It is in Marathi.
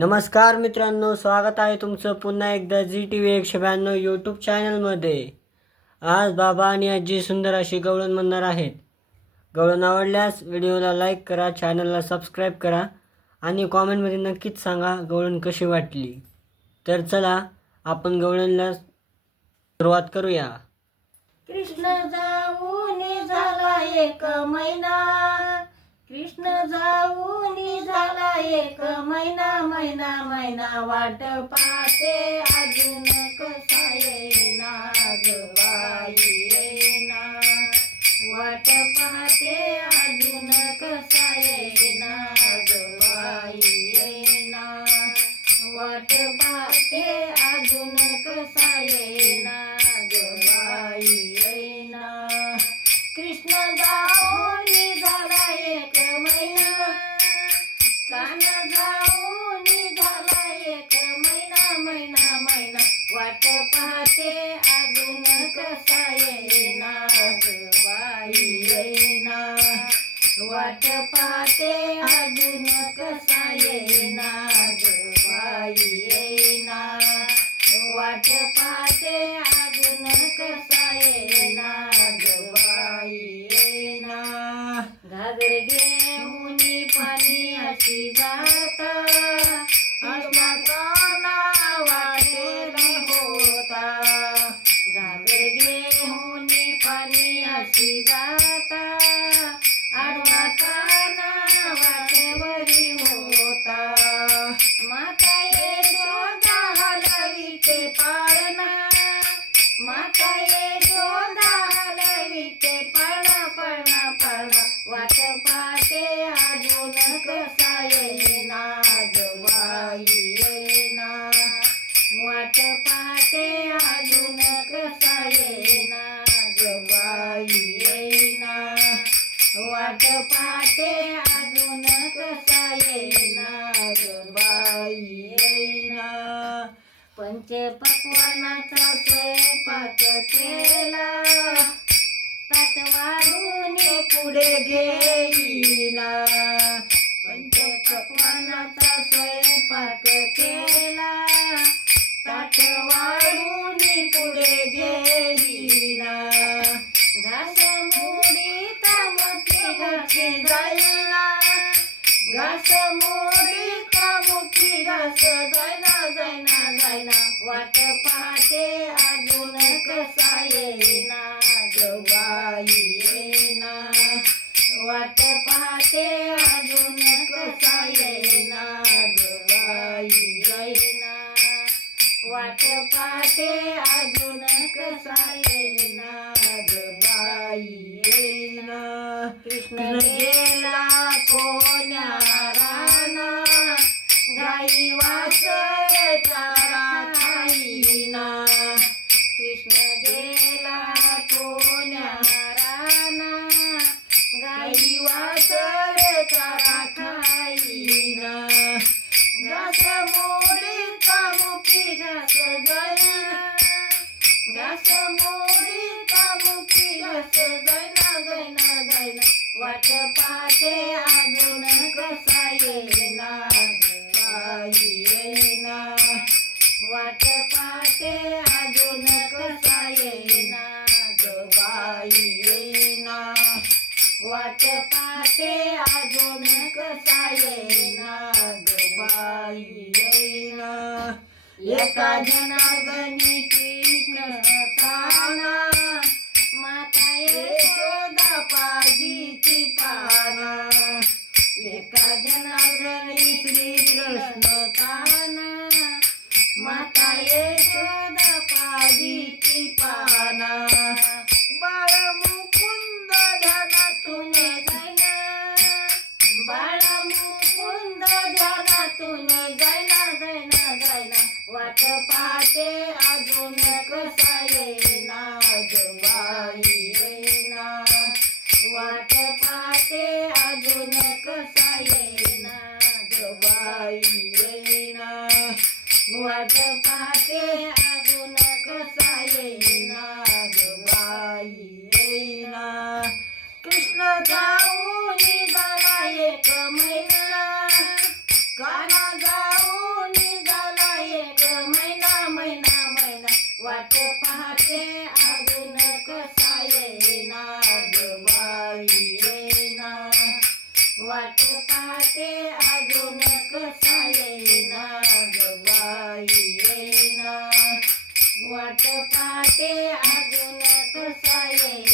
नमस्कार मित्रांनो, स्वागत आहे तुमचं पुन्हा एकदा ZTV 192 यूट्यूब चॅनलमध्ये। आज बाबा आणि आजी सुंदर अशी गवळण म्हणणार आहेत। गवळण आवडल्यास व्हिडिओला लाईक करा, चॅनलला सबस्क्राईब करा आणि कॉमेंटमध्ये नक्कीच सांगा गवळण कशी वाटली। तर चला आपण गवळणला सुरुवात करूया। कृष्ण जाऊन झाला एक महिना, कृष्ण जाऊन झाला एक महिना, महिना महिना वाट पाहते अजून कसा येईना ग बाई येईना, वाट पाहते अजून कसा येईना ग बाई येईना, वाट पाहते अजून कसा येईना ग बाई येईना। कृष्ण जाऊन झाला एक महिना, कान्हा जाऊन झाला एक महिना, महिना महिना वाट पाहते अजून कसा येईना ग बाई येईना, वाट पाहते अजून कसा येईना ग बाई येईना, वाट पाहते अजून कसा येईना ग बाई येईना। घागर घेऊन पाणी अशी जाता, अशा काना वाटेला होता, घागर घेऊन पाणी अशी जाता, आडवा काना वाटेवरी होता, माता यशोदा हलविते पाळणा, माता यशोदा हलविते पाळणा, पाळणा पाळणा वाट पाहते अजून कसा येईना ग बाई येईना, वाट पाहते अजून कसा येईना ग बाई येईना, वाट पाहते अजून कसा येईना ग बाई येईना। पंचपक्वान्नाचा स्वयंपाक केला, ताट वाढून पुढे घेईला, पंचपक्वान्नाचा स्वयंपाक केला, ताट वाढून पुढे घेईला, घास मोडीता मोठी घासे जायला, घास मोडीता मोठी घास जायना जायना जायना, वाट पाहते अजून कसा येईना ग बाई येईना, वाट पाहते अजून कसा येईना ग बाई येईना, वाट पाहते अजून कसा येईना ग बाई येईना। कृष्ण गेला कोण्या राना, गाई वासर चारा खाईना, कृष्ण गेला कोण्या राना, गाई वासर चारा खाईना, घास मोडीचा मुखी घास जाईना, घास मोडीचा मुखी घास जाईना जाईना जाईना, वाट पाहते अजून कसा येईना ग बाई येईना, वाट पाहते अजून कसा येईना ग बाई येईना, वाट पाहते अजून कसा येईना ग बाई येईना। एका जनार्दनी कृष्ण ताना, माता यशोदा पाजीची पाना, एका जनार्दनी श्रीकृष्ण ताना, माता यशोदा पाजीची पाना, बाळ मुकुंद ध्यानातून जायना, बाळ मुकुंद ध्यानातून जायना जायना जायना, वाट पाहते अजून कसा येईना ग बाई येईना, वाट पाहते अजून कसा येईना ग बाई येईना, वाट पाहते अजून कसा येईना ग बाई येईना। कृष्ण जाऊन झाला एक महिना, कान्हा जाऊन वाट पाहते अजून कसा येईना ग बाई येईना वाट पाहते अजून कसा येईना